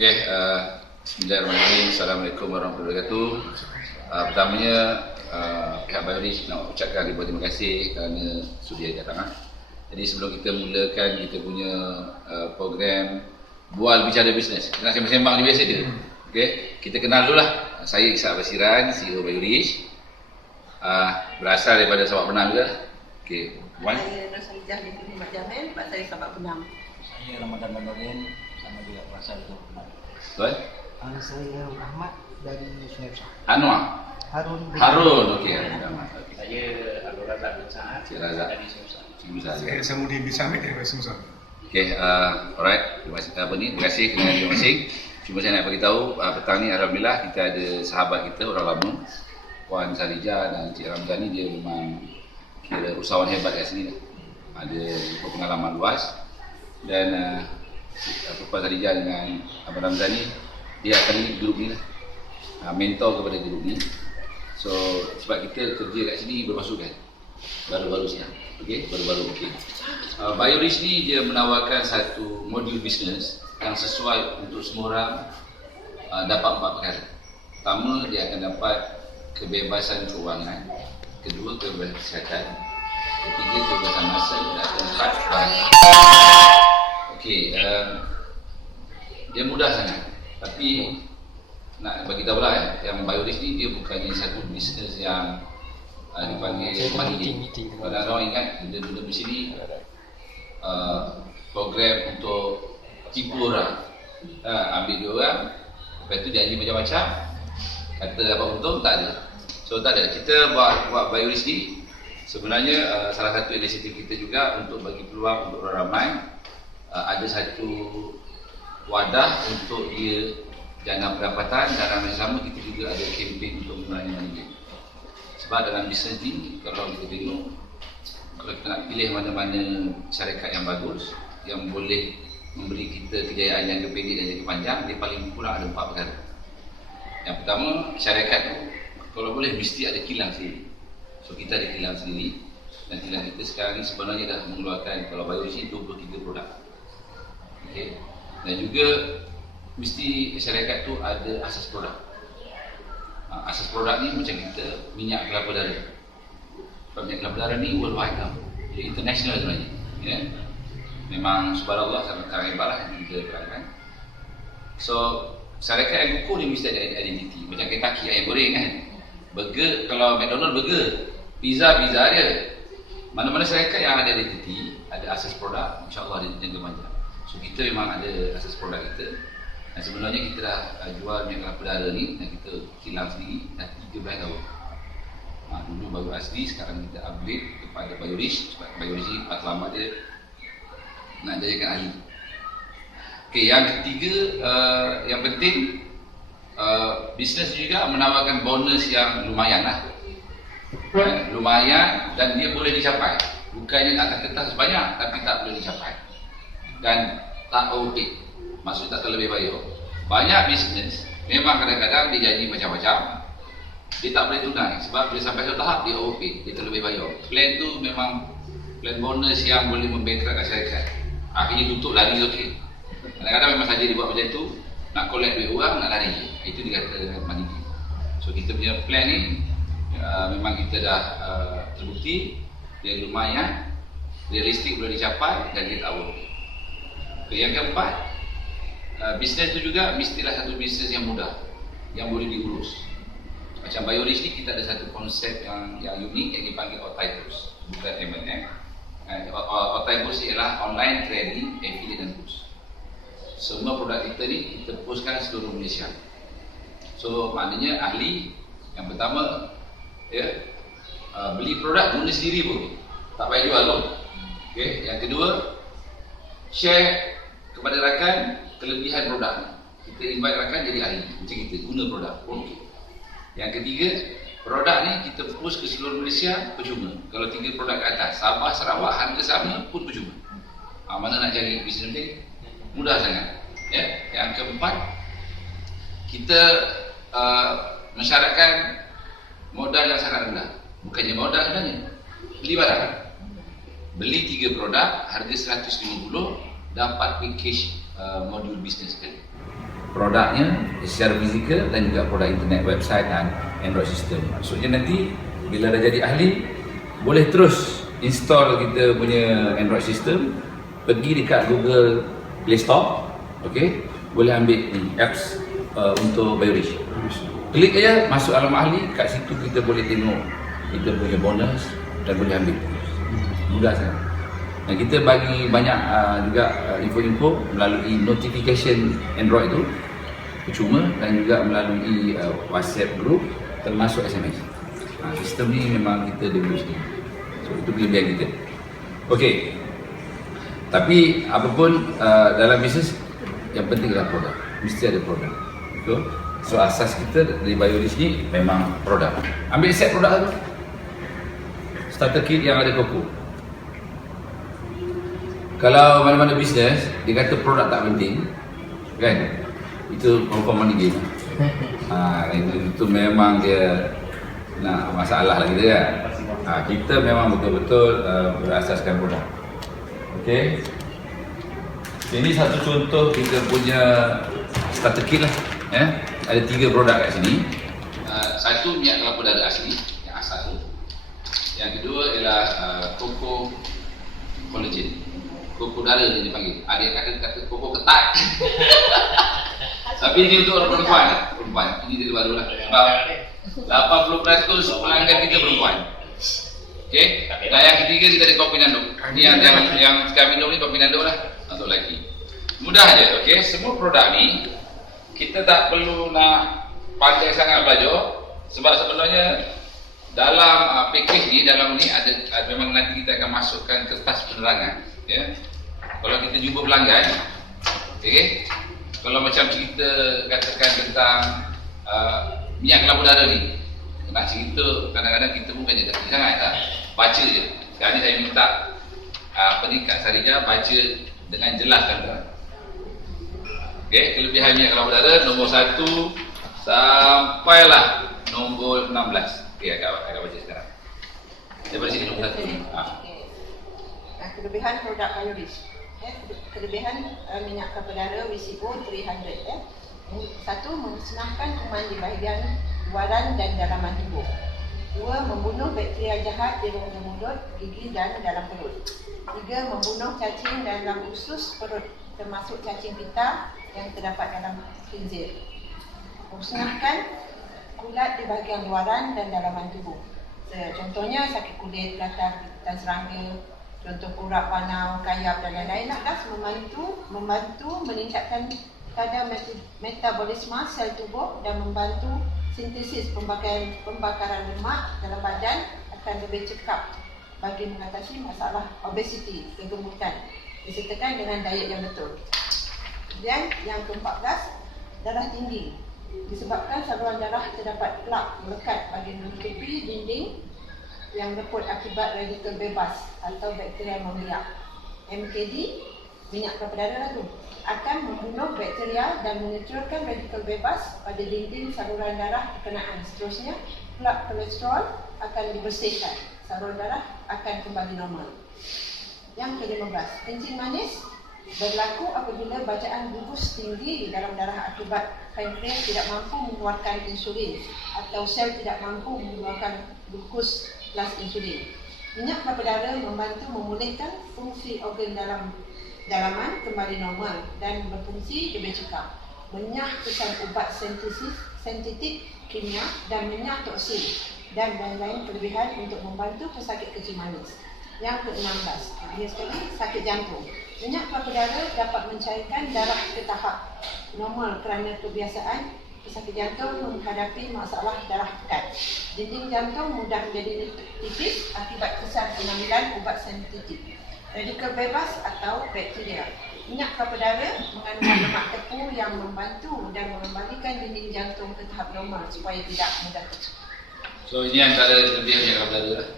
Okey, bismillahirrahmanirrahim. Assalamualaikum warahmatullahi wabarakatuh. Pertamanya pihak Biorich nak ucapkan ribuan terima kasih kerana sudi datang. Jadi sebelum kita mulakan kita punya program Bual Bicara Bisnes, kita nak sembang-sembang ni biasa je. Okey, kita kenal dulu lah. Saya Ishak Basiran, CEO Biorich. Berasal daripada Sabak Penang juga. Okey, Saya Nursalijah binti Muhammad Jamil, Pak saya Sabak Penang. Saya Ramadan Balorin, sama juga berasal dari Penang. Tuan? Saya Rahmat dari Sungai Besar. Anwar? Harun. Okey. Saya Abdul Razak bin Saad dari Susah. Saya Samudi bin Samit dari Susah. Okey, alright. Terima kasih terima kasih kerana masing-masing. Cuma saya nak bagi tahu petang ni alhamdulillah kita ada sahabat kita orang lama, Puan Salijah dan Cik Ramzani. Dia memang kira usahawan hebat kat sini dah. Ada pengalaman luas dan Puan Salijah dengan Abang Ramzani dia akan lead grup ni lah. Mentor kepada grup ni. So sebab kita kerja kat sini berpasukan baru-baru sekarang. Okey, baru-baru okey. Biorich ni dia menawarkan satu modul bisnes yang sesuai untuk semua orang dapat 4 perkara. Pertama, dia akan dapat kebebasan keuangan. Kedua, kebebasan kesihatan. Ketiga, kebebasan masa. Dan keempat, okey, dia mudah sangat. Tapi nak bagi tahu lah yang Biorich ni dia bukannya satu bisnes yang dipanggil money. Kalau orang ingat benda-benda di sini program untuk tipu orang, ambil dia orang, lepas tu janji macam-macam, kata dapat untung, tak ada. So tak ada. Kita buat Biorich ni sebenarnya salah satu inisiatif kita juga untuk bagi peluang untuk orang ramai. Ada satu wadah untuk dia jana pendapatan, dan dalam masa sama kita juga ada kempen untuk mengurangi money. Sebab dalam bisnes ni, kalau kita tengok, kalau kita nak pilih mana-mana syarikat yang bagus, yang boleh memberi kita kejayaan jangka pendek dan jangka panjang, dia paling kurang ada 4 perkara. Yang pertama, syarikat tu kalau boleh mesti ada kilang sendiri. So kita ada kilang sendiri, dan kilang kita sekarang ni sebenarnya dah mengeluarkan, kalau Biorich ni 23 produk. Okay. Dan juga mesti syarikat tu ada asas produk. Asas produk ni macam kita minyak kelapa darah. Sebab minyak kelapa darah ni worldwide tau. Dia international sebenarnya. Ya. Memang subhanallah sangat hebat lah kita terangkan. So syarikat yang kukuh ni mesti ada identiti. Macam Kentucky ayam goreng kan. Burger, kalau McDonald burger, pizza dia. Mana-mana syarikat yang ada identiti, ada asas produk, insya-Allah dia jangka panjang. So kita memang ada asas produk kita. Dan sebenarnya kita dah jual minyak kelapa darah ni, dan kita kilang sendiri dah 13 tahun. Dulu baru asli, sekarang kita upgrade kepada Biorich. Sebab Biorich ni matlamat dia nak jadikan ahli. Okey, yang ketiga, yang penting, bisnes juga menawarkan bonus yang lumayan lah. Lumayan, dan dia boleh dicapai. Bukannya akan kertas banyak, tapi tak boleh dicapai. Dan tak OP, maksudnya tak terlebih bayar. Banyak bisnes memang kadang-kadang dia janji macam-macam, dia tak boleh tunai. Sebab bila sampai satu tahap dia OP, dia terlebih bayar. Plan tu memang plan bonus yang boleh membengkakkan syarikat. Akhirnya tutup, lari okey. Kadang-kadang memang saja dia buat macam tu, nak collect duit orang, nak lari. Itu dikata money. So kita punya plan ni memang kita dah terbukti dia lumayan, realistik, boleh dicapai, dan dia tak OP. Yang keempat, bisnes tu juga mestilah satu bisnes yang mudah, yang boleh diurus. Macam Biorich ni kita ada satu konsep yang unik yang dipanggil Outtipus, bukan M&M. Outtipus ialah online trading, affiliate dan push. Semua produk kita ni kita pushkan seluruh Malaysia. So maknanya ahli yang pertama, ya, beli produk guna sendiri pun, tak payah jual pun. Okay. Yang kedua, share kepada rakan kelebihan produk. Kita invite rakan jadi ahli macam kita guna produk. Okay. Yang ketiga, produk ni kita push ke seluruh Malaysia percuma. Kalau 3 produk ke atas, Sabah, Sarawak harga sama pun percuma. Mana nak cari bisnes ni? Mudah sangat. Ya. Yang keempat, kita mensyaratkan modal yang sangat rendah. Bukannya modal sebenarnya, beli barang. Beli 3 produk harga 150, dapat package modul bisnes sekali. produknya secara fizikal dan juga produk internet, website dan Android system. Maksudnya nanti bila dah jadi ahli, boleh terus install kita punya Android system, pergi dekat Google Play Store, okey, boleh ambil ni apps untuk BioRich. Klik aja masuk alamat ahli, kat situ kita boleh tengok kita punya bonus dan boleh ambil. Mudah sangat. Dan kita bagi banyak juga info-info melalui notification Android tu percuma, dan juga melalui WhatsApp group termasuk SMS. Sistem ni memang kita develop sendiri. So itu kelebihan kita. Okey. Tapi apapun dalam bisnes yang penting adalah produk. Mesti ada produk. Betul? So asas kita dari BioRich ni memang produk. Ambil set produk tu. Starter kit yang ada koko. Kalau mana-mana bisnes dia kata produk tak penting, kan? Itu confirm money game. Itu memang dia nak masalah lah kita kan. Kita memang betul-betul berasaskan produk. Okey. Ini satu contoh kita punya starter kit lah. Ada 3 produk kat sini. Satu minyak kelapa darah asli yang asal tu. Yang kedua ialah koko collagen. Koko darah dia dipanggil. Dia kata koko ketat. Tapi ini untuk orang perempuan. Ini dia baru lah. Sebab 80% pelanggan kita perempuan. Okey. Dan yang ketiga kita ada kopi nanduk. Ini yang sekarang minum ni kopi nanduk lah untuk lelaki. Mudah aja. Okey. Semua produk ni kita tak perlu nak pandai sangat belajar, sebab sebenarnya dalam package ni, dalam ni ada memang nanti kita akan masukkan kertas penerangan. Ya. Kalau kita jumpa pelanggan, okey, kalau macam kita katakan tentang minyak kelapa darah ni, nak cerita kadang-kadang kita pun kan tak sangat tak baca je. Sekarang ni saya minta Kak Sarija baca dengan jelas kan. Okey, kelebihan minyak kelapa darah nombor 1 sampailah nombor 16. Okey, agak baca sekarang. Daripada sini nombor 1. Kelebihan produk BioRich. Kelebihan minyak kelapa darah WCO 300. Satu, mensenangkan kuman di bahagian luaran dan dalaman tubuh. 2, membunuh bakteria jahat di rongga mulut, gigi dan dalam perut. 3, membunuh cacing dalam usus perut, termasuk cacing pita yang terdapat dalam khinzir. Musnahkan kulat di bahagian luaran dan dalaman tubuh. Contohnya sakit kulit, gatal dan serangga, contoh urat panau, kayap dan lain-lain. Das membantu meningkatkan kadar metabolisme sel tubuh dan membantu sintesis pembakaran lemak dalam badan akan lebih cekap bagi mengatasi masalah obesiti, kegemukan, disertakan dengan diet yang betul. Dan yang ke-14, darah tinggi. Disebabkan saluran darah terdapat plak melekat bagi menutupi dinding yang leput akibat radikal bebas atau bakteria membiak. MKD, minyak kelapa darah tu, akan membunuh bakteria dan menetralkan radikal bebas pada dinding saluran darah berkenaan. Seterusnya, plak kolesterol akan dibersihkan. Saluran darah akan kembali normal. Yang ke-15, kencing manis berlaku apabila bacaan glukus tinggi di dalam darah akibat pankreas tidak mampu mengeluarkan insulin atau sel tidak mampu mengeluarkan glukus plus insulin. Minyak kelapa darah membantu memulihkan fungsi organ dalaman kembali normal dan berfungsi lebih cekap. Menyah kesan ubat sensitif kimia dan menyah toksin dan lain-lain kelebihan untuk membantu pesakit kencing manis. Yang ke-16, sakit jantung. Minyak kelapa darah dapat mencairkan darah ke tahap normal kerana kebiasaan pesakit jantung menghadapi masalah darah pekat. Dinding jantung mudah menjadi tipis akibat kesan pengambilan ubat sensitif. Radikal bebas atau bakteria. Minyak kelapa darah mengandung lemak tepu yang membantu dan mengembalikan dinding jantung ke tahap normal supaya tidak mudah pecah. So ini antara kelebihan minyak kelapa darah.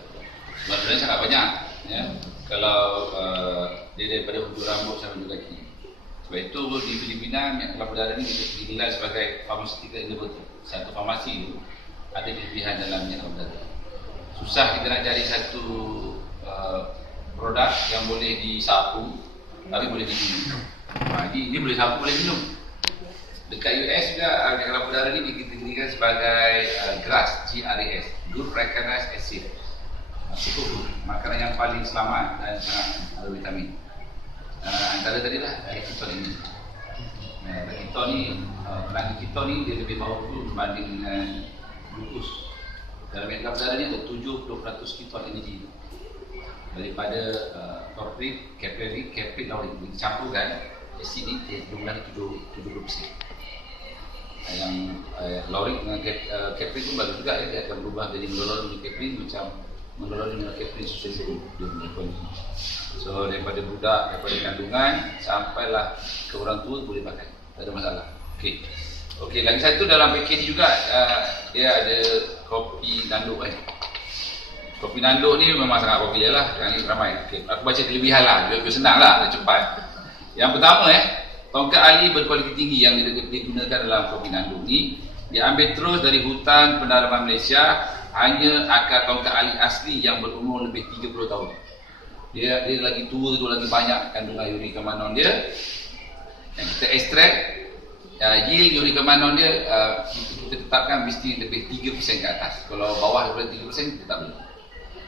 Sebenarnya sangat banyak. Ya. Kalau dia daripada hujung rambut sampai hujung kaki. Sebab itu di Filipina minyak kelapa darah ni kita dinilai sebagai pharmaceutical innovator. Satu farmasi itu ada kelebihan dalam minyak kelapa darah. Susah kita nak cari satu produk yang boleh disapu tapi boleh diminum. Ini boleh sapu, boleh minum. Dekat US juga kelapa darah ni dikategorikan sebagai GRAS, GRAS, Good Recognized Acid. Superfood, makanan yang paling selamat dan sangat ada vitamin. Antara tadi lah keton ini. Keton ni, kandungan keton ni dia lebih powerful berbanding dengan glukos. Dalam kelapa darah ni ada 70% keton energi daripada torpid, caprylic, lauric dicampurkan asid ni jumlah 70%. Yang lauric dengan caprylic pun bagus juga ya, dia akan berubah dari melolong caprylic macam melolong dengan caprylic susah dia punya. So daripada budak, daripada kandungan sampailah ke orang tua boleh pakai, tak ada masalah. Okey, lagi satu dalam package juga dia ada kopi nanduk kan. Kopi nanduk ni memang sangat popular lah, sekarang ni ramai. Aku baca kelebihan lah, biar senang lah, cepat. Yang pertama tongkat ali berkualiti tinggi yang digunakan dalam kopi nanduk ni diambil terus dari hutan pendalaman Malaysia. Hanya akar tongkat ali asli yang berumur lebih 30 tahun. Dia lagi tua tu, lagi banyak kandungan uric amanon dia. Yang kita ekstrak, yield uric amanon dia kita tetapkan mesti lebih 3% ke atas. Kalau bawah daripada 3% kita tak boleh.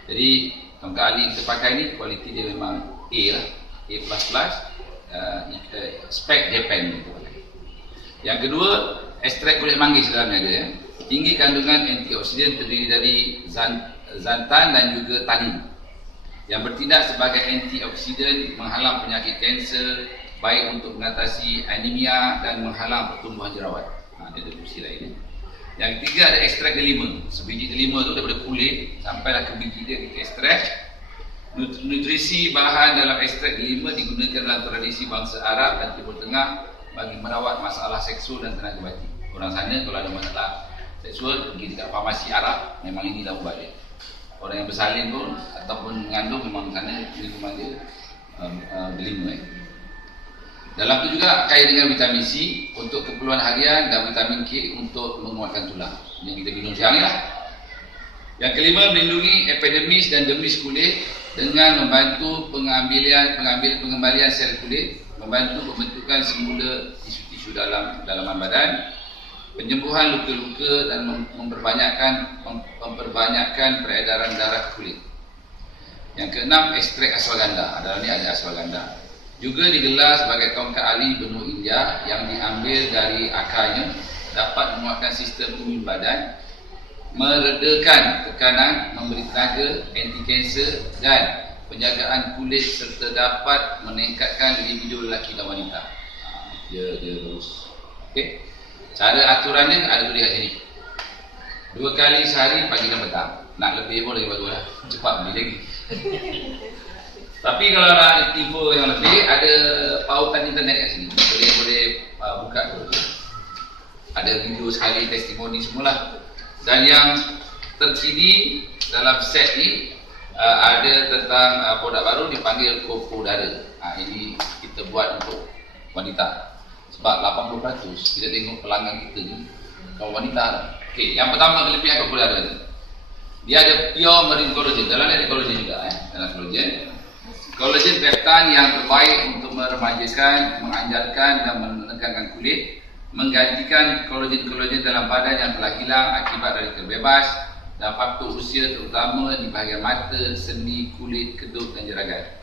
Jadi tongkat ali kita pakai ni kualiti dia memang A lah, A++, spec Japan ni kita pakai. Yang kedua, ekstrak kulit manggis dalamnya dia. Tinggi kandungan antioksidan terdiri dari xanthan dan juga tanin yang bertindak sebagai antioksidan menghalang penyakit kanser, baik untuk mengatasi anemia dan menghalang pertumbuhan jerawat. Dia ada fungsi lain. Yang ketiga ada ekstrak delima. Sebiji delima tu daripada kulit sampailah ke biji dia kita ekstrak. Nutrisi bahan dalam ekstrak delima digunakan dalam tradisi bangsa Arab dan Timur Tengah bagi merawat masalah seksual dan tenaga batin. Orang sana kalau ada masalah seksual pergi dekat farmasi Arab, memang inilah ubat dia. Orang yang bersalin pun ataupun mengandung memang sana minuman dia delima. Dalam itu juga kaya dengan vitamin C untuk keperluan harian dan vitamin K untuk menguatkan tulang. Yang kita minum siang ni lah. Yang kelima, melindungi epidermis dan dermis kulit dengan membantu pengembalian sel kulit, membantu pembentukan semula tisu-tisu dalaman badan, penyembuhan luka-luka dan memperbanyakkan peredaran darah kulit. Yang keenam, ekstrak ashwagandha. Dalam ni ada ashwagandha. Juga digelar sebagai tongkat ali benua India yang diambil dari akarnya, dapat menguatkan sistem imun badan, meredakan tekanan, memberi tenaga, anti-kanser dan penjagaan kulit serta dapat meningkatkan libido lelaki dan wanita. Dia bagus. Okey. Cara aturannya ada tulis kat sini. 2 kali sehari pagi dan petang. Nak lebih pun lagi bagus lah. Cepat beli lagi. Tapi kalau nak info yang lebih, ada pautan internet kat sini. Boleh buka tu. Ada video sekali, testimoni semualah. Dan yang terkini dalam set ni ada tentang produk baru dipanggil Koko Dara. Ini kita buat untuk wanita. Sebab 80% kita tengok pelanggan kita ni kaum wanita. Okey, yang pertama kelebihan Koko Dara ni, dia ada pure marine collagen. Dalam ni ada collagen juga dalam collagen peptide yang terbaik untuk meremajakan, menganjarkan dan menekankan kulit, menggantikan kolagen dalam badan yang telah hilang akibat radikal bebas dan faktor usia terutama di bahagian mata, sendi, kulit, kedut dan jeragat.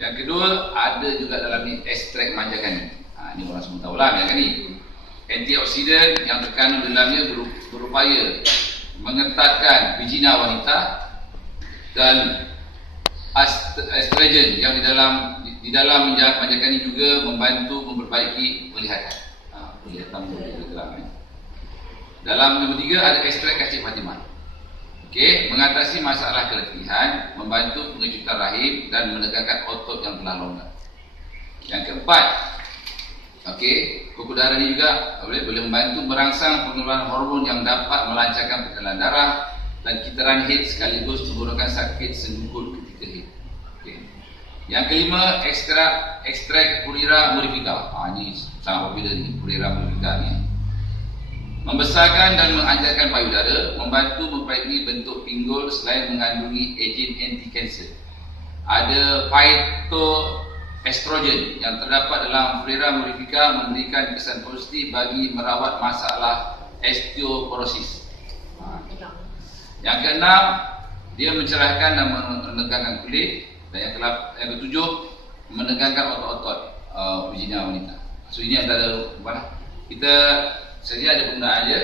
Yang kedua, ada juga dalam ni ekstrak manjagani. Ini orang semua tahu lah manjagani. Antioksidan yang terkandung dalamnya berupaya mengetatkan vagina wanita dan estrogen yang di dalam manjagani juga membantu memperbaiki penglihatan. Dalam nombor 3 ada ekstrak kacip Fatimah. Okey, mengatasi masalah keletihan, membantu pengecutan rahim dan menegakkan otot yang telah longgar. Yang keempat, okey, Koko Dara ni juga boleh membantu merangsang pengeluaran hormon yang dapat melancarkan perjalanan darah dan kitaran haid sekaligus menurunkan sakit senggugut ketika haid. Okay. Yang kelima, ekstrak Purira murifica. Ini sangat popular ni, Purira murifica ni. Membesarkan dan menganjarkan payudara, membantu memperbaiki bentuk pinggul selain mengandungi ejen anti-kanser. Ada estrogen yang terdapat dalam Freira morbifica memberikan kesan positif bagi merawat masalah osteoporosis. Yang keenam, dia mencerahkan dan menegangkan kulit. Dan yang ketujuh, menegangkan otot-otot vagina wanita. So ini antara kita saja ada penggunaan dia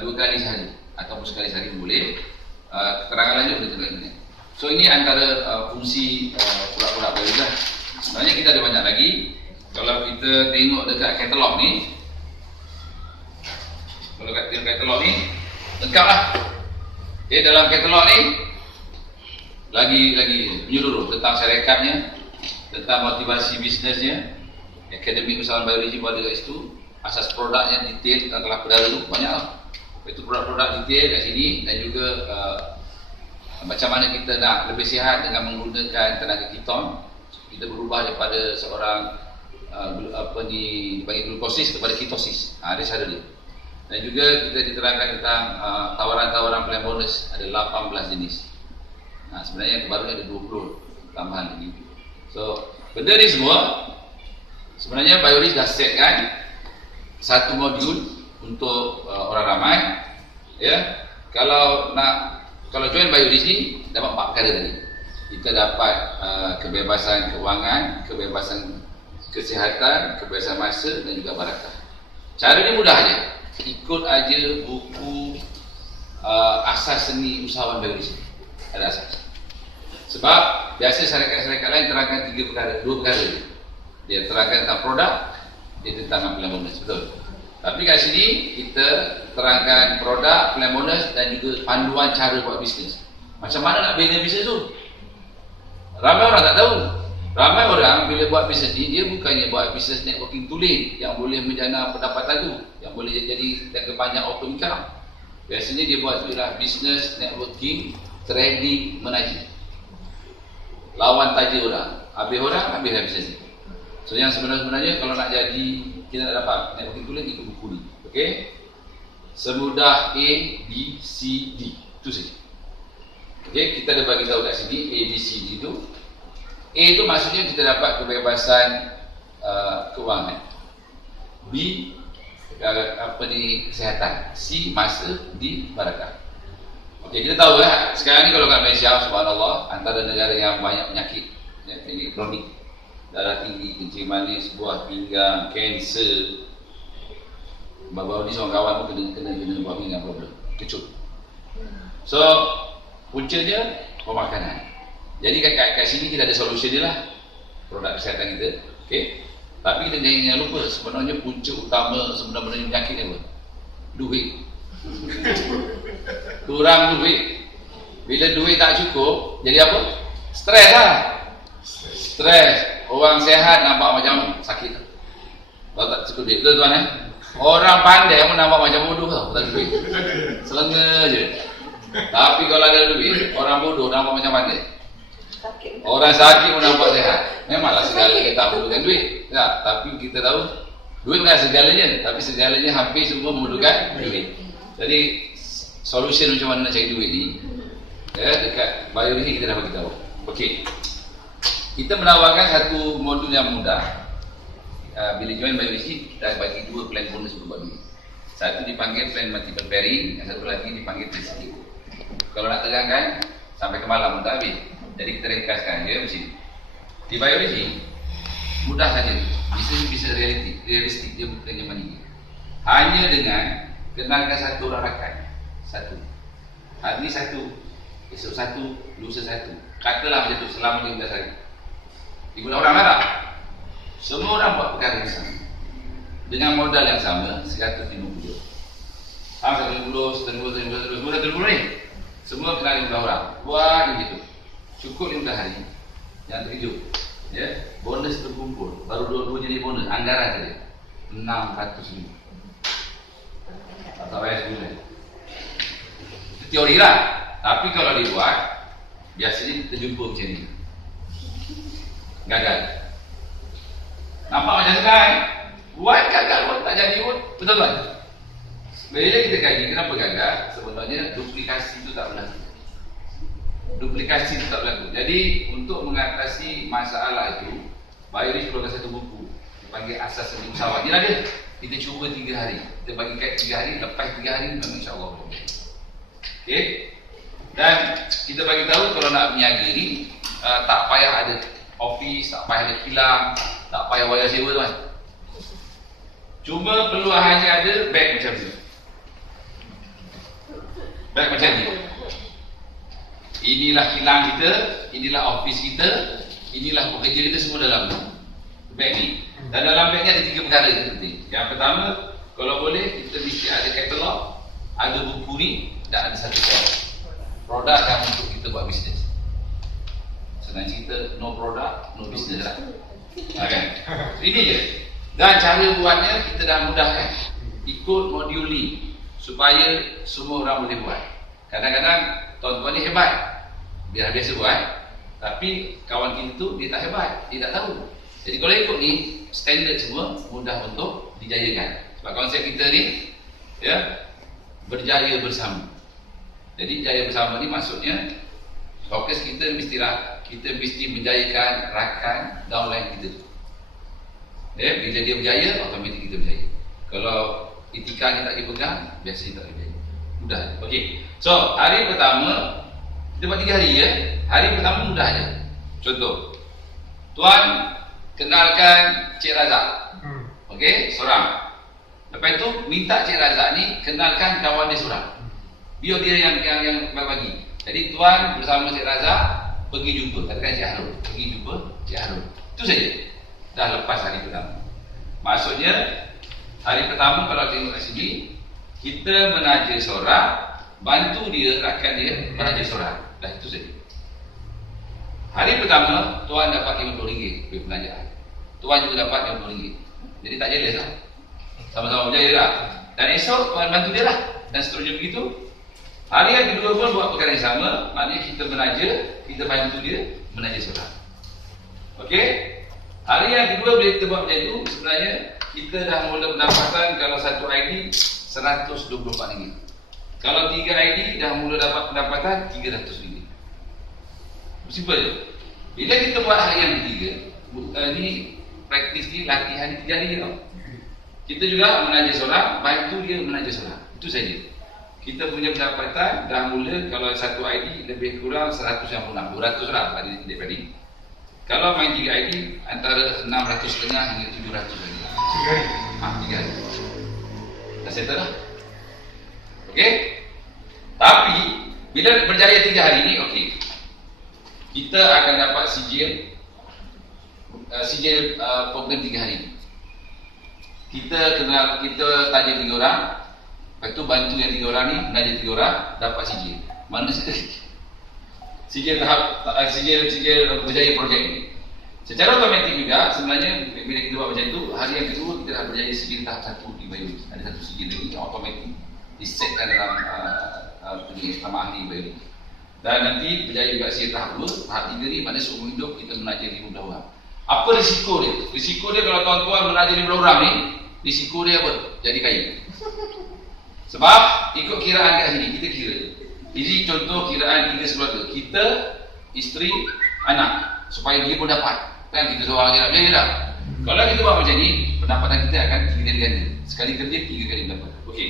2 kali sehari ataupun sekali sehari boleh. Keterangan lanjut boleh tengok ini. So ini antara fungsi produk-produk Bioris lah. Sebenarnya kita ada banyak lagi. Kalau kita tengok dekat katalog ni, lengkap lah. Okay, dalam katalog ni lagi menyeluruh tentang syarikat-nya, tentang motivasi bisnesnya, akademik usahawan biologi pada kat situ, asas produknya detail tentang kelapa darah tu banyak lah. Itu produk-produk detail kat sini dan juga macam mana kita nak lebih sihat dengan menggunakan tenaga keton. Kita berubah daripada seorang dipanggil glukosis kepada ketosis. Ada cara dia. Dan juga kita diterangkan tentang tawaran-tawaran plan bonus ada 18 jenis. Sebenarnya yang terbaru ada 20 tambahan lagi. So benda ni semua sebenarnya Bioris dah setkan satu modul untuk orang ramai. Ya, kalau join Bioris ni dapat 4 perkara tadi. Kita dapat kebebasan keuangan, kebebasan kesihatan, kebebasan masa dan juga barakah. Cara ni mudah aja. Ikut aja buku asas seni usahawan Bioris. Ada asas. Sebab biasa syarikat-syarikat lain terangkan 2 perkara. Dia terangkan tentang produk, dia tentang plan bonus, betul. Tapi kat sini kita terangkan produk, plan bonus dan juga panduan cara buat bisnes. Macam mana nak bina bisnes tu? Ramai orang tak tahu. Ramai orang bila buat bisnes ni, dia bukannya buat bisnes networking tooling yang boleh menjana pendapatan tu, yang boleh jadi jangka panjang auto income. Biasanya dia buat tu ialah bisnes networking, trading, menajik. Lawan taja orang, habis bisnes ni. So yang sebenarnya kalau nak jadi, kita nak dapat networking tooling, ikut buku ni. Okey? Semudah A, B, C, D. Itu saja. Okey, kita dah bagi tahu kat sini A, B, C, D tu. A tu maksudnya kita dapat kebebasan keuangan. B kesihatan. C masa, D barakah. Okey, kita tahu lah sekarang ni kalau kat Malaysia, subhanallah, antara negara yang banyak penyakit ini kronik, darah tinggi, kencing manis, buah pinggang, kanser. Baru-baru ni seorang kawan pun kena buah pinggang problem, kecut. So puncanya pemakanan. Jadi kat sini kita ada solution dia lah, produk kesihatan kita. Okey. Tapi kita jangan lupa sebenarnya punca utama sebenarnya penyakit ni apa? Duit. Kurang duit. Bila duit tak cukup, jadi apa? Stres lah. Stres. Orang sehat nampak macam sakit. Kalau tak cukup duit, betul tuan Orang pandai pun nampak macam bodoh tau, tak duit. Selenge je. Tapi kalau ada duit, orang bodoh nampak macam pandai. Orang sakit pun nampak sehat. Memanglah segalanya tak perlukan duit. Tak, tapi kita tahu duit bukan segalanya, tapi segalanya hampir semua memerlukan duit. Jadi solution macam mana nak cari duit ni, dekat Bioris ni kita dah bagi tahu. Okey. Kita menawarkan satu modul yang mudah. Bila join Bioris ni, kita bagi 2 plan bonus untuk buat duit. Satu dipanggil plan multiple pairing, yang satu lagi dipanggil plan stick. Kalau nak terangkan sampai ke malam pun tak habis. Jadi kita ringkaskan dia macam ni. Di Bioris ni mudah saja. Bisa realistik, dia bukannya money. Hanya dengan kenalkan satu orang rakan. Satu. Hari ni satu, esok satu, lusa satu. Katalah macam tu selama 15 hari. Ikut orang tak? Semua orang buat perkara yang sama. Dengan modal yang sama, 150. 150, semua ni. Semua kenal 15 orang. Buat begitu. Cukup 15 hari. Yang terkejut, ya, bonus terkumpul. Baru 2 jadi bonus, anggaran saja 600 ribu. Tak payah sebulan. Itu teori lah. Tapi kalau dibuat, biasanya terjumpa macam ni. Gagal. Nampak macam sekarang. Buat gagal pun, tak jadi pun. Betul kan? Bila kita kaji, kenapa gagal? Sebenarnya duplikasi itu tak berlaku. Jadi untuk mengatasi masalah itu, Bayuri keluarkan satu buku dipanggil Asas Seni Usahawan. Dia ada. Kita cuba 3 hari. Kita bagi kat 3 hari, lepas 3 hari memang insya-Allah boleh. Okey. Dan kita bagi tahu kalau nak berniaga ni tak payah ada office, tak payah ada kilang, tak payah bayar sewa tuan. Cuma perlu hanya ada beg macam ni. Beg macam ni. Inilah kilang kita, inilah office kita, inilah pekerja kita semua dalam beg ni. Dan dalam beg ni ada 3 perkara yang penting. Yang pertama, kalau boleh kita mesti ada katalog, ada buku ni dan ada satu set produk yang untuk kita buat bisnes. Senang cerita, no produk, no business lah. Kan? Ini je. Dan cara buatnya kita dah mudahkan. Ikut modul ni supaya semua orang boleh buat. Kadang-kadang tuan-tuan ni hebat, biar biasa buat, tapi kawan kita tu dia tak hebat, dia tak tahu. Jadi kalau ikut ni standard semua mudah untuk dijayakan. Sebab konsep kita ni ya, berjaya bersama. Jadi jaya bersama ni maksudnya fokus kita mesti menjayakan rakan downline kita tu. Ya, bila dia berjaya, automatik kita berjaya. Kalau etika ni tak dipegang, biasanya tak berjaya. Mudah. Okey. So, hari pertama kita buat 3 hari ya. Hari pertama mudah aja. Contoh. Tuan kenalkan Cik Razak. Okey, seorang. Lepas tu minta Cik Razak ni kenalkan kawan dia seorang. Biar dia yang bagi. Jadi tuan bersama Cik Razak pergi jumpa, katakan Cik Harun, pergi jumpa Cik Harun. Itu saja. Dah lepas hari pertama. Maksudnya hari pertama kalau tengok kat sini, kita menaja seorang, bantu dia, rakan dia menaja seorang. Dah itu saja. Hari pertama tuan dapat RM50 bagi penajaan. Tuan juga dapat RM50. Jadi tak jelas lah. Sama-sama berjaya lah. Dan esok tuan bantu dia lah. Dan seterusnya begitu. Hari yang kedua pun buat perkara yang sama. Maknanya kita menaja, kita bantu dia menaja seorang. Okey. Hari yang kedua bila kita buat macam itu, sebenarnya kita dah mula pendapatan kalau satu ID RM124. Kalau 3 ID dah mula dapat pendapatan RM300. Simple je. Bila kita buat hari yang ketiga, ni praktis ni latihan 3 hari je tau. Kita juga menaja seorang, bantu dia menaja seorang. Itu saja. Kita punya pendapatan dah mula kalau satu ID lebih kurang 196, 200 lah daripada ini. Kalau main 3 ID antara 650 hingga 700 lagi. 3 hari. 3 hari. Dah settle lah. Okey. Tapi bila berjaya 3 hari ni, okey. Kita akan dapat sijil program 3 hari. Kita taja 3 orang. Lepas tu bantu yang 3 orang ni, menaja 3 orang, dapat sijil. Mana sijil berjaya projek ni. Secara automatik juga sebenarnya bila kita buat macam tu, hari yang kedua kita dah berjaya sijil tahap 1 di Bayuri. Ada satu sijil lagi yang automatik disetkan dalam sama ahli Bayuri. Dan nanti berjaya juga sijil tahap 2, tahap 3 ni pada seumur hidup kita menaja 50 orang. Apa risiko dia? Risiko dia kalau tuan-tuan menaja 50 orang ni, risiko dia apa? Jadi kaya. Sebab ikut kiraan kat sini, kita kira. Jadi contoh kiraan 3 keluarga. Kita, isteri, anak. Supaya dia pun dapat. Kan kita seorang je nak berjaya dah. Kalau kita buat macam ni, pendapatan kita akan 3 kali ganda. Sekali kerja 3 kali pendapat. Okey.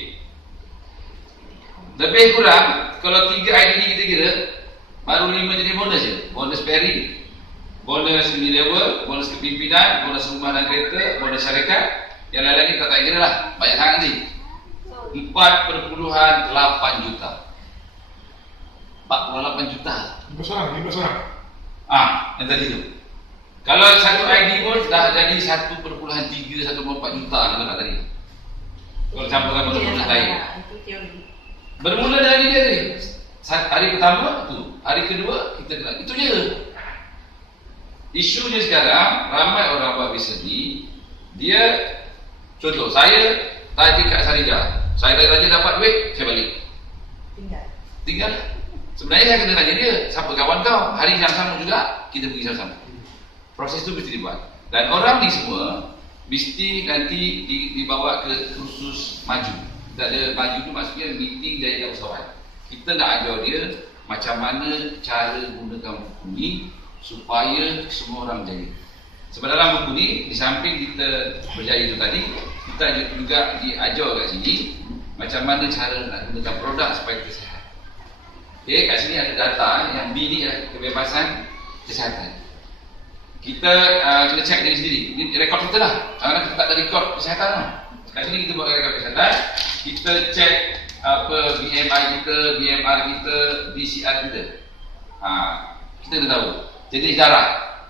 Lebih kurang, kalau 3 ID ni kita kira, baru 5 jenis bonus je. Bonus pairing, bonus mini level, bonus kepimpinan, bonus rumah dan kereta, bonus syarikat. Yang lain-lain ni tak kira lah. Banyak sangat ni. 4.8 juta. 48 juta. 5 orang. Yang tadi tu. Kalau satu ID pun dah jadi 1.3, 1.4 juta lah tadi. Kalau campurkan bonus-bonus lain. Bermula dari dia tadi. Hari pertama tu, hari kedua kita kenal. Itu je. Isunya sekarang ramai orang buat bisnes ni, dia contoh saya taja kat Sarija. Saya taja dapat duit, saya balik. Tinggal. Sebenarnya saya kena tanya dia, siapa kawan kau? Hari yang sama juga kita pergi sama-sama. Proses tu mesti dibuat. Dan orang ni semua mesti nanti dibawa ke kursus maju. Kita ada maju tu maksudnya meeting jayakan usahawan. Kita nak ajar dia macam mana cara gunakan buku ni supaya semua orang berjaya. Sebab dalam buku ni, di samping kita berjaya itu tadi, kita juga diajar kat sini macam mana cara nak gunakan produk supaya kita sihat. Okay, kat sini ada data yang B ni adalah kebebasan kesihatan. Kita kena cek diri sendiri. Ini rekod kita lah. Karena kita tak ada rekod kesihatan lah. Kat sini kita buat rekod kesihatan. Kita cek apa BMI kita, BMR kita, BCR kita. Kita kena tahu. Jenis darah.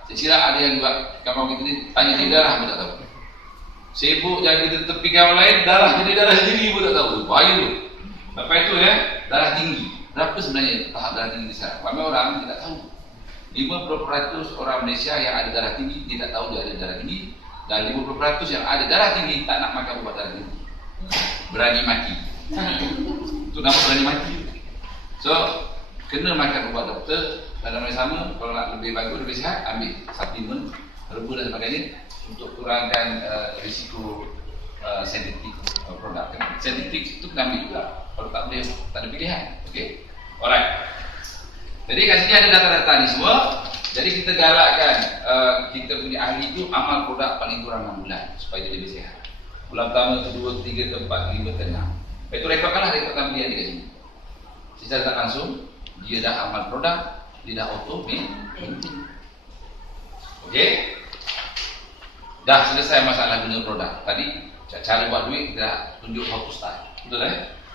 Sekiranya ada yang buat kawan kita ni tanya jenis darah pun tak tahu. Sibuk jaga tepi kawan lain, darah jadi darah sendiri pun tak tahu. Bahaya tu. Lepas itu darah tinggi. Berapa sebenarnya tahap darah tinggi sekarang? Ramai orang tidak tahu. 50% orang Malaysia yang ada darah tinggi tidak tahu dia ada darah tinggi, dan 50% yang ada darah tinggi tak nak makan ubat darah tinggi. Berani mati. Itu nama berani mati. So, kena makan ubat doktor. Dan nama yang sama, kalau nak lebih bagus, lebih sihat, ambil suplemen, herba dan sebagainya untuk kurangkan risiko sintetik produk. Sintetik itu kena ambil juga. Kalau tak boleh, tak ada pilihan. Okay? Alright. Jadi kat sini ada data-data ni semua. Jadi kita galakkan kita punya ahli itu amal produk paling kurang 6 bulan supaya dia lebih sihat. Bulan pertama, kedua, ketiga, keempat, kelima, keenam. Itu rekodkanlah rekodkan dia di sini. Secara tak langsung dia dah amal produk, dia dah auto maintain. Okey. Dah selesai masalah guna produk. Tadi cara buat duit kita dah tunjuk how to start. Betul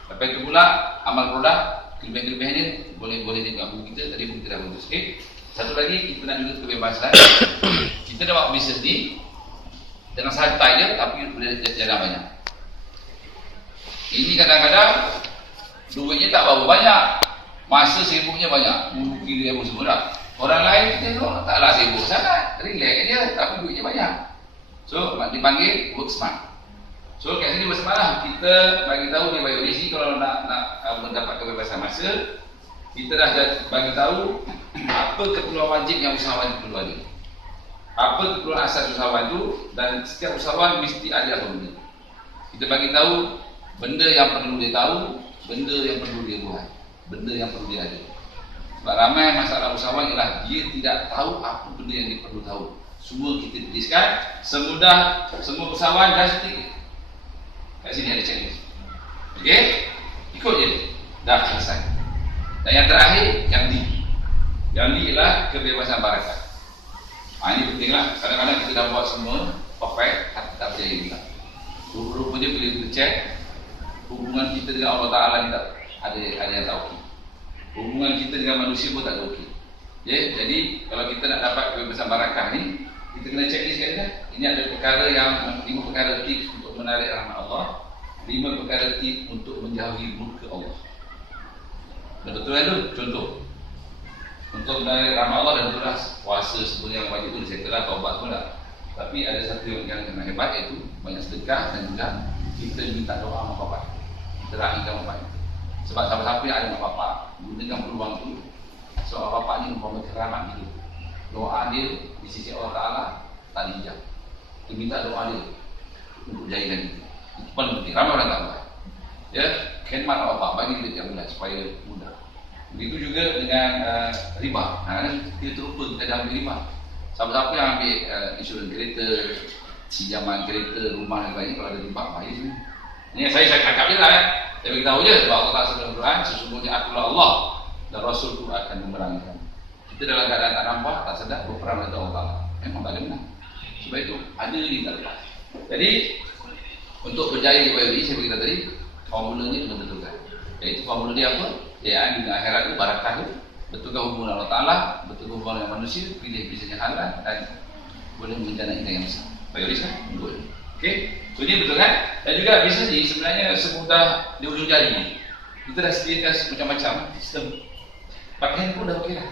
Lepas itu pula amal produk, kelebihan-kelebihan dia boleh tengok buku kita. Tadi pun kita dah bagus. Okey. Satu lagi kita nak juga kebebasan. Kita dah buat bisnes ni dengan santai je tapi boleh jalan banyak. Ini kadang-kadang duitnya tak berapa banyak, masa sibuknya banyak, kira apa semua dah. Orang lain kita tu taklah sibuk sangat, relax je tapi duitnya banyak. So dipanggil work smart. So kat sini work smart lah, kita bagi tahu dia biologisi kalau nak mendapat kebebasan masa, kita dah bagi tahu apa keperluan wajib yang usahawan perlu ada. Apa keperluan asas usahawan tu, dan setiap usahawan mesti ada apa benda. Kita bagi tahu benda yang perlu dia tahu, benda yang perlu dia buat, benda yang perlu dia ada. Sebab ramai masalah usahawan ialah dia tidak tahu apa benda yang dia perlu tahu. Semua kita tuliskan, semua usahawan dah setik. Kat sini ada checklist. Okey? Ikut je. Dah selesai. Dan yang terakhir, yang D. Yang D ialah kebebasan barakah. Ini pentinglah. Kadang-kadang kita dah buat semua perfect, tapi tak berjaya juga. Rupanya bila kita cek, hubungan kita dengan Allah Ta'ala ni tak ada yang tak okey. Hubungan kita dengan manusia pun tak ada okey. Jadi kalau kita nak dapat kebebasan barakah ni, kita kena checklist kat dia. Ini ada perkara yang 5 perkara tips untuk menarik rahmat Allah, 5 perkara tips untuk menjauhi murka Allah. Dan betul tu contoh. Untuk menarik rahmat Allah dan itulah puasa sebenarnya yang wajib tu disetelah, taubat pun dah. Tapi ada satu yang kena hebat, iaitu banyak sedekah dan juga kita minta doa mak bapak. Kita rahimkan bapak. Sebab siapa-siapa yang ada mak bapak, gunakan peluang tu. Sebab bapak ni umpama keramat hidup. Doa dia di sisi Allah Ta'ala tak dijawab. Kita minta doa dia untuk jayakan kita. Itu paling penting. Ramai orang tak buat. Khidmat bapak bagi dia tiap bulan supaya mudah. Begitu juga dengan riba. Kita terlupa kita dah ambil riba. Siapa-siapa yang ambil insurans kereta, pinjaman kereta, rumah dan sebagainya, kalau ada riba, bahaya semua. Ini saya cakap je lah. Saya beritahu je sebab Allah Ta'ala sebelum Quran, sesungguhnya akulah Allah dan Rasulku akan memerangi kamu. Kita dalam keadaan tak nampak, tak sedar, berperang dengan Allah Ta'ala. Memang tak ada menang. Sebab itu ada ni tak lepas. Jadi untuk berjaya di bawah ini, saya beritahu tadi, formulanya kena betulkan. Iaitu formula dia apa? Ya, di akhirat itu barakah itu, betulkan hubungan Allah Ta'ala, betulkan hubungan dengan manusia, pilih bisnes yang halal dan boleh menjana ikan yang besar. Prioris kan? Betul. Okey? So ini betul kan? Dan juga bisnes ni sebenarnya semudah di ujung jari. Kita dah sediakan macam-macam sistem. Pakai handphone dah okey lah.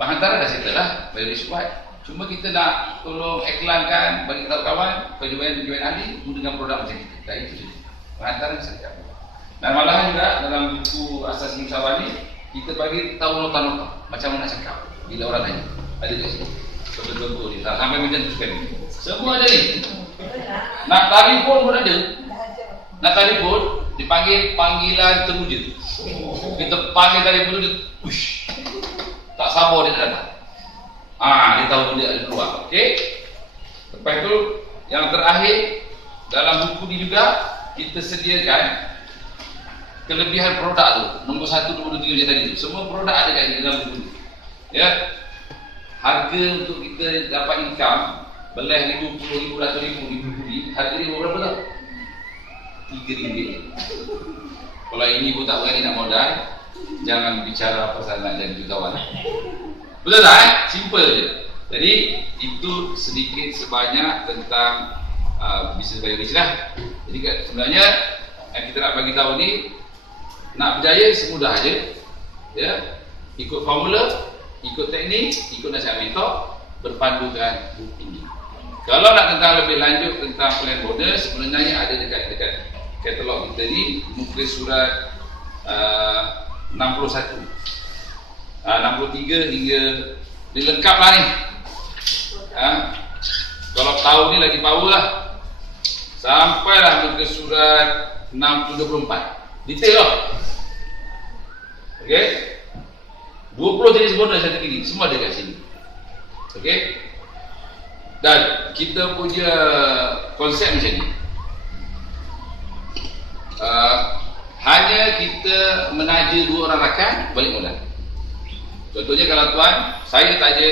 Penghantaran dah settle lah, prioris kuat. Cuma kita nak tolong iklankan, bagi tahu kawan, tujuan ahli, gunakan produk macam kita. Dan itu saja. Penghantaran saja. Dan malahan juga dalam buku Asas Usahawan ni, kita bagi tahu nota-nota macam mana nak cakap bila orang tanya. Ada kat sini. Betul-betul ni. Sampai macam tu sekali. Semua ada ni. Nak telefon pun ada. Nak telefon dipanggil panggilan teruja. Kita panggil telefon tu dia push. Tak sabar dia datang. Dia tahu dia ada keluar. Okey. Lepas tu yang terakhir dalam buku ni juga kita sediakan kelebihan produk tu. Nombor 1, 2, 3 macam tadi tu. Semua produk ada kat dalam buku ni. Ya. Harga untuk kita dapat income belah RM50,000, RM100,000 di buku ni, harga dia berapa tau? RM3. Kalau ini pun tak berani nak modal, jangan bicara pasal nak jadi jutawan. Betul tak? Simple je. Jadi itu sedikit sebanyak tentang bisnes bioris lah. Jadi sebenarnya yang kita nak bagi tahu ni, nak berjaya semudah aja. Ya, ikut formula, ikut teknik, ikut nasihat mentor, berpandu dengan buku ini. Kalau nak tentang lebih lanjut tentang plan bonus, sebenarnya ada dekat katalog kita ni, muka surat 61, 63 hingga dia lengkap lah ni. Kalau tahu ni lagi power lah. Sampailah muka surat 624. Detail lah. Okey. 20 jenis bonus satu kini, semua ada kat sini. Okey. Dan kita punya konsep macam ni. Hanya kita menaja 2 orang rakan balik modal. Contohnya kalau tuan, saya taja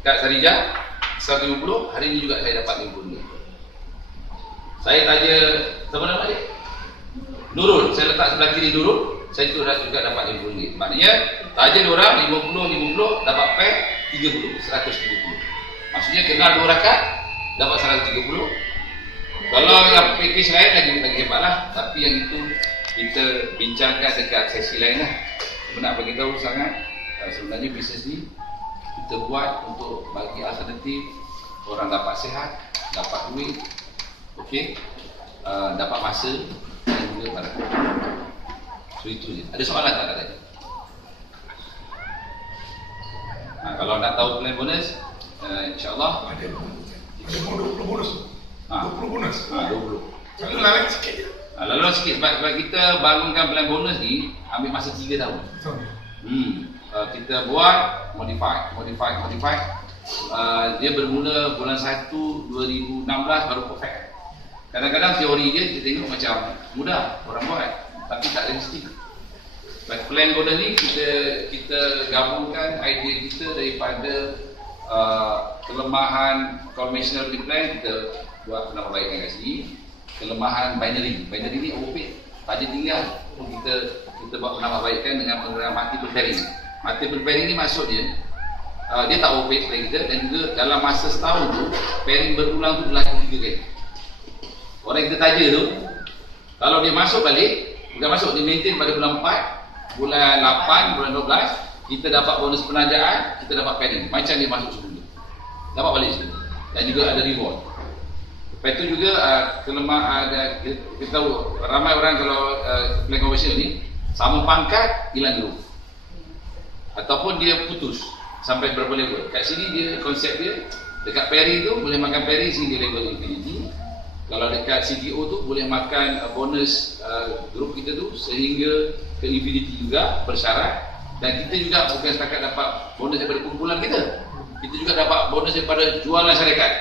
kat Sarijah 150, hari ni juga saya dapat RM50. Saya taja, siapa nama dia? Nurul, saya letak sebelah kiri Nurul, saya juga dapat RM50. Maknanya taja 2 orang 50 dapat pair 30, 130. Maksudnya kenal 2 rakan dapat 130. Kalau yang package lain lagi hebat lah. Tapi yang itu kita bincangkan dekat sesi lain lah. Saya nak bagi tahu sangat, sebenarnya bisnes ni kita buat untuk bagi alternatif orang dapat sihat, dapat duit, okey, dapat masa dan juga barakah. So itu je. Ada soalan tak tadi? Kalau nak tahu plan bonus, InsyaAllah Ada 20 bonus. 20 bonus. 20. Lalu lain sikit je. Lalu sikit sebab kita bangunkan plan bonus ni ambil masa 3 tahun. Betul. Kita buat modify. Dia bermula bulan 1 2016 baru perfect. Kadang-kadang teori dia kita tengok macam mudah orang buat, tapi tak realistik. Plan bonus ni kita gabungkan idea kita daripada kelemahan conventional plan, kita buat penambahbaikan kat sini. Kelemahan binary ni overpaid, tak ada tinggal pun kita buat penambahbaikan dengan menggunakan multiple pairing. Multiple pairing ni maksudnya dia tak overpaid plan kita, dan juga dalam masa setahun tu pairing berulang tu berlaku 3 kali. Orang yang kita taja tu, kalau dia masuk balik, bukan masuk, dia maintain pada bulan 4, bulan 8, bulan 12, kita dapat bonus penajaan, kita dapat pairing macam dia masuk sebelum, dapat balik sebelum, dan juga ada reward. Lepas itu juga kelemahan, kita tahu ramai orang kalau plan conversion ni sama pangkat hilang group, ataupun dia putus sampai berapa level. Kat sini dia konsep dia dekat pairing tu boleh makan pairing sehingga level infinity. Kalau dekat CTO tu boleh makan bonus grup kita tu sehingga ke infinity juga bersyarat. Dan kita juga bukan setakat dapat bonus daripada kumpulan kita, kita juga dapat bonus daripada jualan syarikat.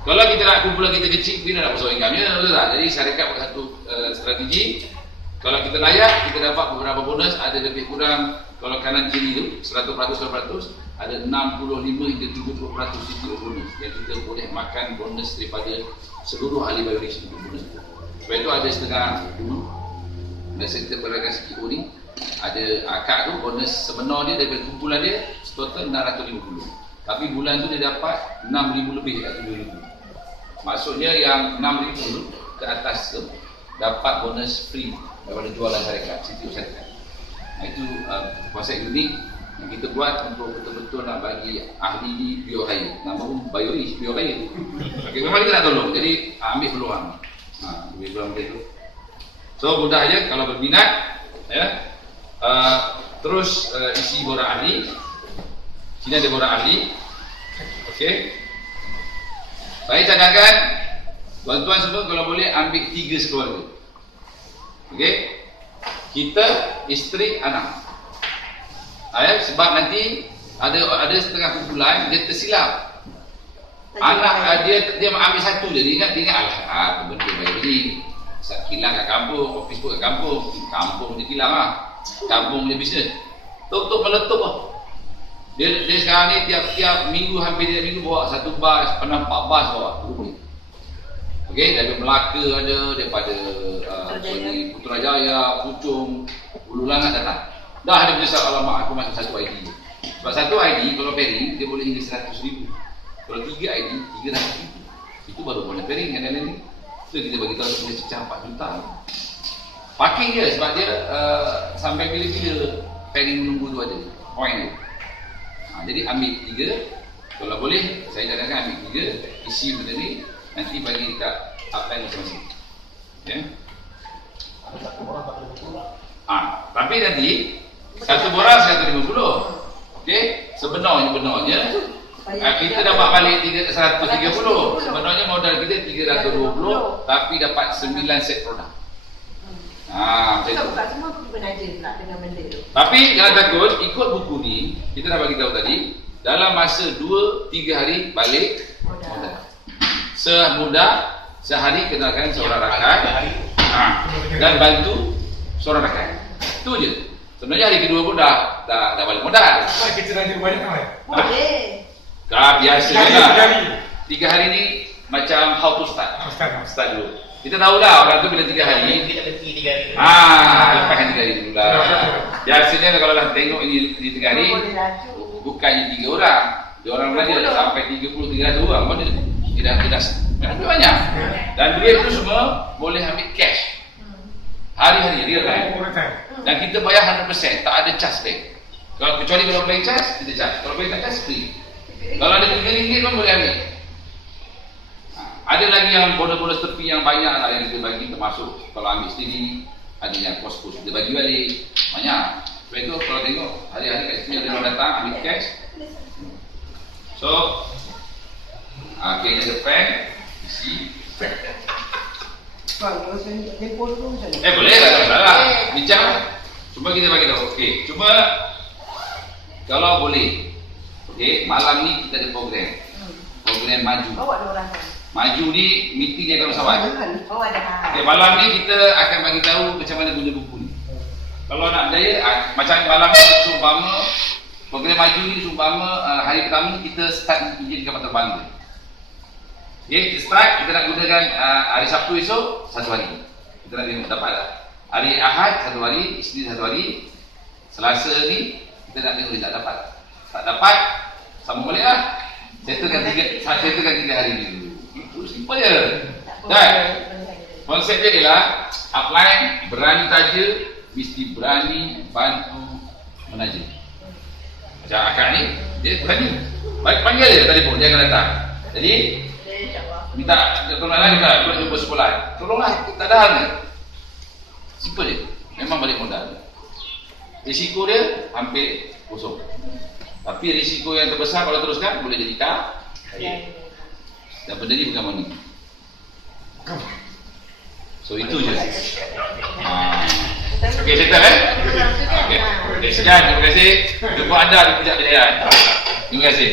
Kalau kita nak kumpulan kita kecil, kita nak besar income-nya, betul tak? Jadi syarikat buat satu strategi. Kalau kita layak, kita dapat beberapa bonus, ada lebih kurang, kalau kanan kiri tu 100%, ada 65 hingga 70% CTO bonus yang kita boleh makan bonus daripada seluruh ahli bioris untuk bonus itu. Sebab itu ada setengah dulu masa kita beragam CTO ni, ada akak tu bonus sebenar dia daripada kumpulan dia total 650, tapi bulan tu dia dapat 6,000 lebih dekat 7,000. Maksudnya yang 6,000 ke atas tu dapat bonus free daripada jualan syarikat, CTO syarikat. Itu konsep unik yang kita buat untuk betul-betul nak bagi ahli di bioraya. Nama pun bioris, bioraya. Okay, memang kita nak tolong, jadi ambil peluang. Ambil peluang macam tu. So mudah aja kalau berminat, ya. Terus isi borang ahli. Sini ada borang ahli. Okey. Saya cadangkan tuan-tuan semua kalau boleh ambil 3 sekeluarga. Okey. Kita, isteri, anak. Sebab nanti ada setengah kumpulan dia tersilap. Anak dia ambil satu je, dia ingat alah benda baik ni. Kilang kat kampung, office pun kat kampung. Kampung punya kilang lah. Kampung punya bisnes. Tok meletup lah. Dia sekarang ni tiap minggu, hampir tiap minggu bawa satu bas, pernah 4 bas bawa. Okey, dari Melaka ada, daripada Putrajaya, Puchong, Hulu Langat datang. Dah ada besar alamat aku masuk satu ID. Sebab satu ID kalau pairing dia boleh hingga 100,000. Kalau 3 ID 300,000. Itu baru boleh pairing kan ni. So kita bagi tahu dia cecah 4 juta. Parking dia sebab dia sampai bila-bila pairing menunggu tu ada. Point tu. Jadi ambil 3. Kalau boleh saya cadangkan ambil 3, isi benda ni, nanti bagi kat upline masing-masing. Okay. Tapi nanti satu borang 150. Okey, sebenarnya kita dapat balik 130. Sebenarnya modal kita 320 tapi dapat 9 set produk. Macam tu. Bukan semua pergi benaja pula dengan benda tu. Tapi jangan takut, ikut buku ni kita dah bagi tahu tadi, dalam masa 2-3 hari balik modal. Semudah sehari kenalkan seorang rakan dan bantu seorang rakan. Itu je. Sebenarnya hari kedua pun dah balik modal. Kita dah banyak kan? Boleh. Biasanya lah. 3 hari ni macam how to start. Start dulu. Kita tahu dah orang tu bila 3 hari. Kita leti 3 hari. Lepaskan 3 hari dulu lah. Biasanya kalau dah tengok ini 3 hari, bukannya 3 orang. Dia orang belajar sampai 30-300 orang pun dia dah banyak. Dan duit tu semua boleh ambil cash. Hari-hari dia kan. Dan kita bayar 100%, tak ada charge bank. Kecuali kalau bank charge, kita charge. Kalau bank tak charge, free. Kalau ada RM3 pun boleh ambil. Ada lagi yang bonus-bonus tepi yang banyak lah yang kita bagi, termasuk kalau ambil sendiri, ada yang kos-kos kita bagi balik. Banyak. Sebab itu kalau tengok hari-hari kat sini ada orang datang ambil cash. So, kena ada pen, isi. Kalau saya handphone tu macam mana? Boleh lah, tak masalah. Bincang. Cuma kita bagi tahu. Okey, cuma kalau boleh. Okey, malam ni kita ada program. Program maju. Bawa dia orang. Maju ni meeting dia kalau sahabat. Oh ada. Okey, malam ni kita akan bagi tahu macam mana guna buku ni. Kalau nak berjaya, macam malam ni seumpama program maju ni seumpama hari pertama kita start izin kapal terbang. Okay, kita start, kita nak gunakan hari Sabtu esok, 1 hari. Kita nak tengok dapat tak? Hari Ahad, 1 hari, Isnin 1 hari, Selasa ni, kita nak tengok dia tak dapat. Tak dapat, sama boleh lah. Settlekan 3 hari dulu. Itu simple je. Dan konsep dia adalah, upline, berani taja, mesti berani bantu menaja. Macam akak ni, dia berani. Panggil dia telefon, dia akan datang. Jadi, minta tolonglah dia nak jumpa sekolah. Tolonglah, tak ada hal ni. Simple je. Memang balik modal. Risiko dia hampir kosong. Tapi risiko yang terbesar kalau teruskan boleh jadi kaya. Dan benda ni bukan money. So itu je. Okey, settle Okey. Sekian, terima kasih. Jumpa anda di Puncak Kejayaan. Terima kasih.